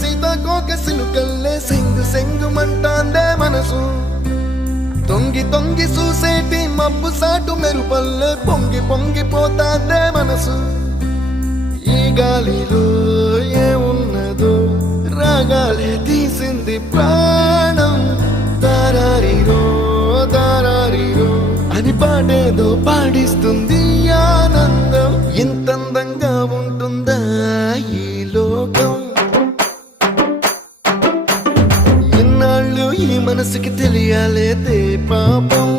సీతాకోక సిలుకల్లే సెంగు సెంగుమంటాందే మనసు తొంగి తొంగి చూసేటి మబ్బు సాటు మెరుపల్లే పొంగి పొంగిపోతాందే మనసు ఈ గాలిలో ఏమున్నదో రాగాలే తీసింది ప్రాణం దారారిరో దారారిరో అని పాడేదో పాడిస్తుంది ఆనందం ఇంతందంగా ఉంటుందా ఈ లోకం ఇన్నాళ్ళు ఈ మనసుకి తెలియాలేదే పాపం